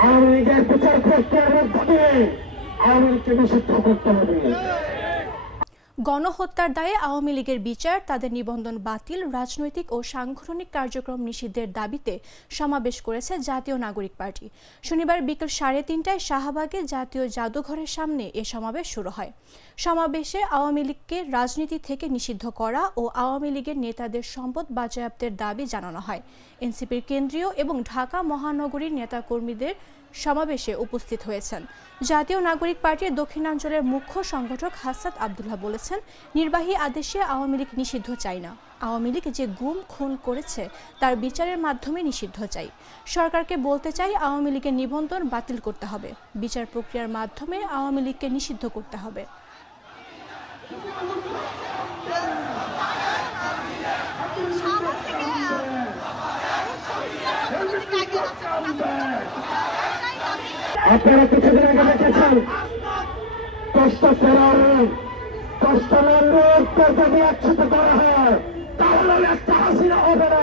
আওয়ামী লীগের বিচার প্রক্রিয়ার মধ্য দিয়ে আওয়ামী লীগকে নিষিদ্ধ করতে হবে। গণহত্যার দায়ে আওয়ামী লীগের বিচার, তাদের নিবন্ধন বাতিল, রাজনৈতিক ও সাংগঠনিক কার্যক্রম নিষিদ্ধের দাবিতে সমাবেশ করেছে জাতীয় নাগরিক পার্টি। শনিবার বিকেল 3:30টায় শাহবাগে জাতীয় জাদুঘরের সামনে এ সমাবেশ শুরু হয়। সমাবেশে আওয়ামী লীগকে রাজনীতি থেকে নিষিদ্ধ করা ও আওয়ামী লীগের নেতাদের সম্পদ বাজেয়াপ্তের দাবি জানানো হয়। এনসিপির কেন্দ্রীয় এবং ঢাকা মহানগরীর নেতাকর্মীদের সমাবেশে উপস্থিত হয়েছেন। জাতীয় নাগরিক পার্টির দক্ষিণাঞ্চলের মুখ্য সংগঠক হাসান আব্দুল্লাহ বলেছেন, নির্বাহী আদেশে আওয়ামী লীগ নিষিদ্ধ চাই না। আওয়ামী লীগ যে গুম খুন করেছে তার বিচারের মাধ্যমে নিষিদ্ধ চাই। সরকারকে বলতে চাই, আওয়ামী লীগের নিবন্ধন বাতিল করতে হবে। বিচার প্রক্রিয়ার মাধ্যমে আওয়ামী লীগকে নিষিদ্ধ করতে হবে। আপনারা কিছুদিন আগে দেখেছেন কষ্ট ফেরানোর কষ্ট মানবকে যদি একসাথে করা হয় তাহলে একটা হাসিনা হবে না।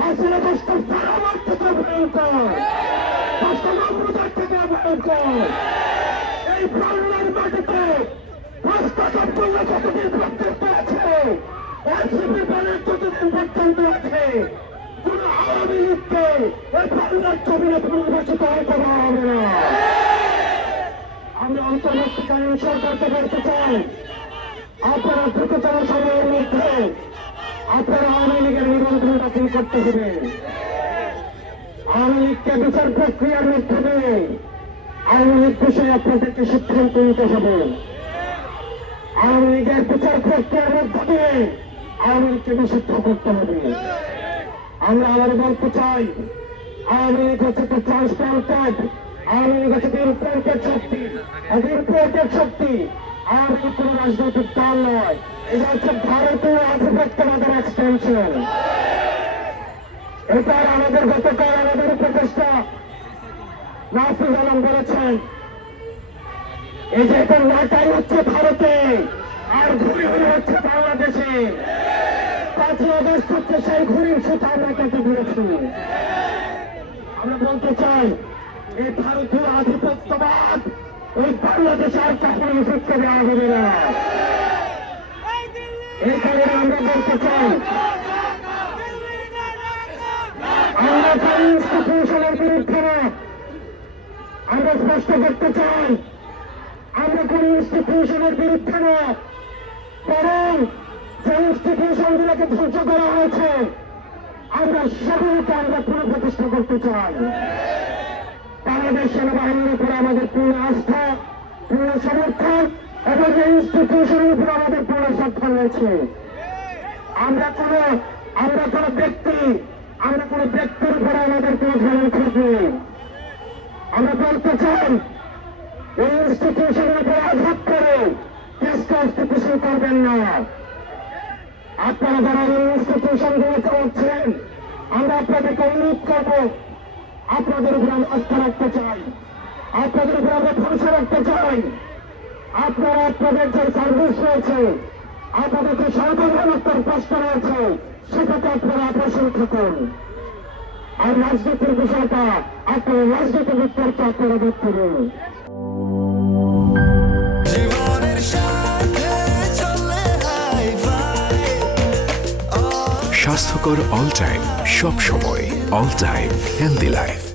হাসিনা কষ্ট ফেরানোর থেকে ভয়ঙ্কর, কষ্ট মানবতার থেকে ভয়ঙ্কর। এই বাংলার মাটিতে ভ্রষ্টাচার করলে যতদিন বক্তব্য আছে, এনসিপি দলের যতদিন বক্তব্য আছে, কোন আওয়ামী লীগকে এই বাংলার জমিনে পুনর্বাসিত হতে দেওয়া হবে না। আমি অন্তর্বর্তীকালীন সরকারকে বলতে চাই, আপনারা দ্রুততম সময়ের মধ্যে আপনারা আওয়ামী লীগের নিবন্ধন বাতিল করতে হবে। আওয়ামী লীগকে বিচার প্রক্রিয়ার মাধ্যমে আওয়ামী লীগ বিষয়ে আপনাদেরকে সিদ্ধান্ত নিতে হবে। আওয়ামী লীগের বিচার প্রক্রিয়ার মাধ্যমে আওয়ামী লীগকে নিষিদ্ধ করতে হবে। আমরা আবার বলতে চাই, আওয়ামী লীগ হচ্ছে একটা ট্রান্সপ্লান্টেড, আওয়ামী লীগ হচ্ছে ইমপ্লান্টেড শক্তি, ইমপ্লান্টেড শক্তি। আওয়ামী লীগ কোন রাজনৈতিক দল নয়, এটা হচ্ছে ভারতীয় আধিপত্যবাদের এক্সটেনশন। এটার আমাদের গতকাল আমাদের উপদেষ্টা নাফিজ আলম বলেছেন, এই যে এটা নাটাই হচ্ছে ভারতে আর ঘুরে ঘুরে হচ্ছে বাংলাদেশে। 5ই আগস্ট হচ্ছে সেই ঘুরির সুতা আমরা কেটে দিয়েছি। আমরা বলতে চাই, এই ভারতীয় আধিপত্যবাদ এই বাংলাদেশে আর কখনো ফিরতে দেওয়া হবে না। এই কারণে আমরা বলতে চাই, আমরা কোন ইনস্টিটিউশনের বিরুদ্ধে না, আমরা স্পষ্ট করতে চাই, আমরা কোন ইনস্টিটিউশনের বিরুদ্ধে না, বরং যে ইনস্টিটিউশন গুলোকে ধ্বংস করা হয়েছে আমরা সেগুলোকে আমরা পুনঃপ্রতিষ্ঠা করতে চাই। বাংলাদেশ সেনাবাহিনীর উপরে আমাদের পূর্ণ আস্থা, পূর্ণ সমর্থন এবং এই ইনস্টিটিউশনের উপরে আমাদের পূর্ণ শ্রদ্ধা রয়েছে। আমরা কোনো ব্যক্তির উপরে আমাদের কোনো ধরনের নেই। আমরা বলতে চাই, এই ইনস্টিটিউশনের উপরে আঘাত করে দেশকে স্থিতিশীল করবেন না। আপনারা যারা এই ইনস্টিটিউশন গুলো চালাচ্ছেন, আমরা আপনাদেরকে অনুরোধ করবো, আপনাদের উপরে আমরা আস্থা রাখতে চাই, আপনাদের উপরে আমরা ভরসা রাখতে চাই। আপনারা আপনাদের যে সার্ভিস রয়েছে, আপনাদের যে সার্বভৌমত্বের প্রশ্ন রয়েছে, সেটাকে আপনারা অপসর থাকুন। আর রাজনীতির বিষয়টা আপনারা রাজনীতিবিদদেরকে আপনারা দেখতে দিন। স্বাস্থ্যকর অল টাইম, সব সময় অল টাইম হেলদি লাইফ।